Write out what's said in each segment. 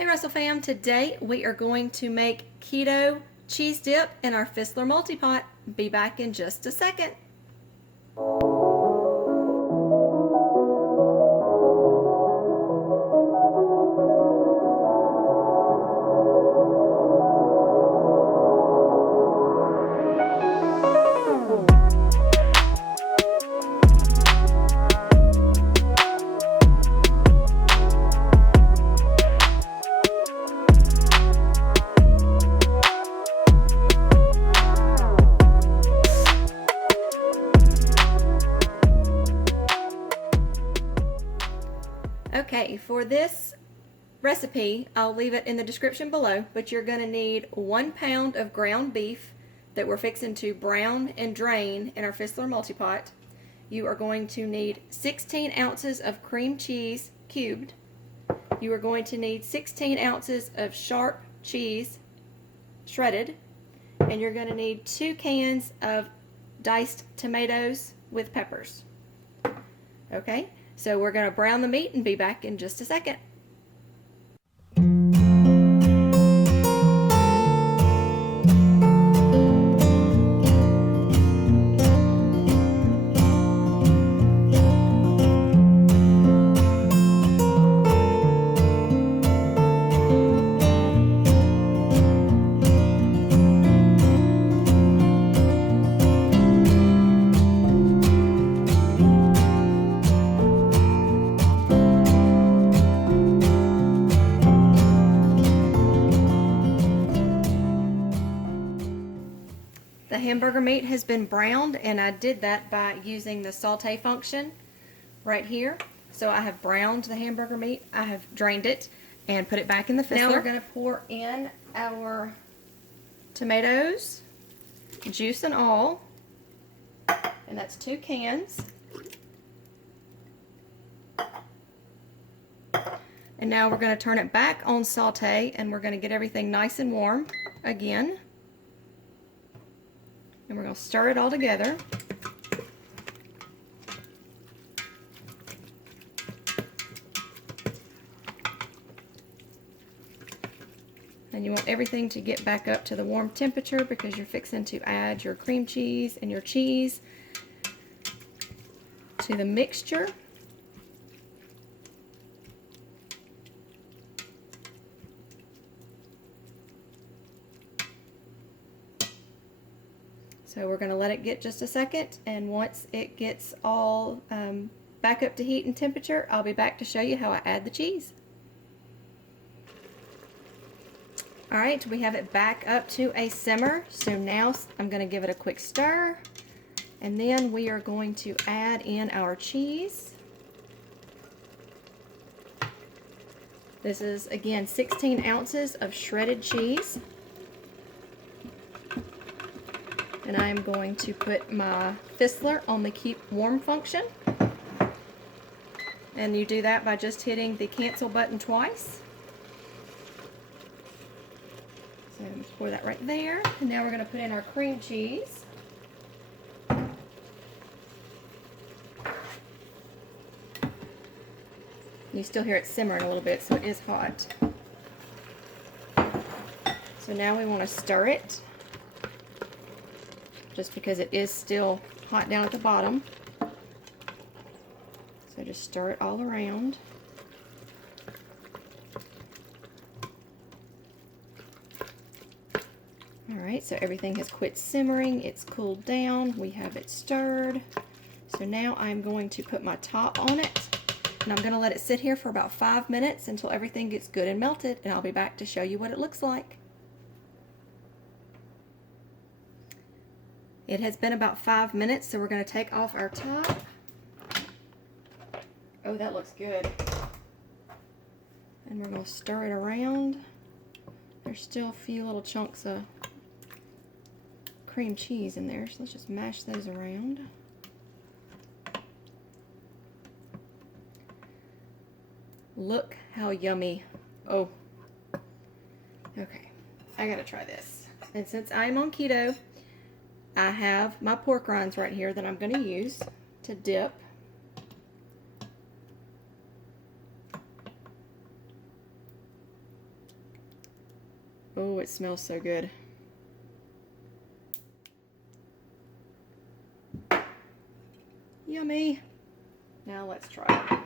Hey Russell fam, today we are going to make keto cheese dip in our Fissler multi-pot. Be back in just a second. Okay, for this recipe, I'll leave it in the description below, but you're going to need 1 pound of ground beef that we're fixing to brown and drain in our Fissler multi-pot. You are going to need 16 ounces of cream cheese cubed. You are going to need 16 ounces of sharp cheese shredded, and you're going to need 2 cans of diced tomatoes with peppers. Okay? So we're going to brown the meat and be back in just a second. The hamburger meat has been browned, and I did that by using the saute function right here. So I have browned the hamburger meat, I have drained it, and put it back in the Fissler. Now we're going to pour in our tomatoes, juice and all, and that's 2 cans. And now we're going to turn it back on saute, and we're going to get everything nice and warm again. And we're going to stir it all together. And you want everything to get back up to the warm temperature because you're fixing to add your cream cheese and your cheese to the mixture. So we're going to let it get just a second, and once it gets all back up to heat and temperature, I'll be back to show you how I add the cheese. Alright, we have it back up to a simmer, so now I'm going to give it a quick stir, and then we are going to add in our cheese. This is, again, 16 ounces of shredded cheese. And I'm going to put my Fissler on the keep warm function. And you do that by just hitting the cancel button twice. So I'm going to pour that right there. And now we're going to put in our cream cheese. You still hear it simmering a little bit, so it is hot. So now we want to stir it, just because it is still hot down at the bottom. So just stir it all around. Alright, so everything has quit simmering, it's cooled down, we have it stirred. So now I'm going to put my top on it, and I'm going to let it sit here for about 5 minutes until everything gets good and melted, and I'll be back to show you what it looks like. It has been about 5 minutes, so we're going to take off our top. Oh, that looks good. And we're going to stir it around. There's still a few little chunks of cream cheese in there, so let's just mash those around. Look how yummy. Oh. Okay, I gotta try this. And since I'm on keto, I have my pork rinds right here that I'm going to use to dip. Oh, it smells so good. Yummy. Now let's try it.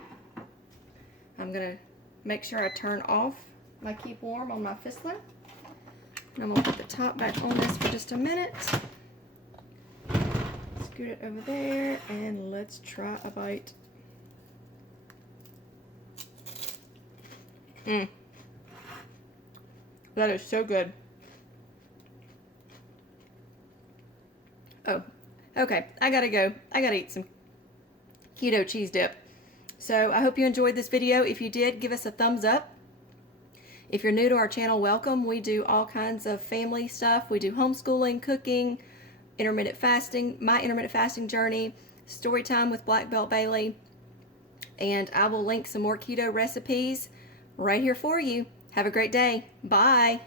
I'm gonna make sure I turn off my Keep Warm on my Fissler. And I'm gonna put the top back on this for just a minute. Scoot it over there and let's try a bite. That is so good. Oh, okay, I gotta go. I gotta eat some keto cheese dip. So I hope you enjoyed this video. If you did, give us a thumbs up. If you're new to our channel, welcome. We do all kinds of family stuff. We do homeschooling, cooking, intermittent fasting, My Intermittent Fasting Journey, story time with Black Belt Bailey, and I will link some more keto recipes right here for you. Have a great day. Bye.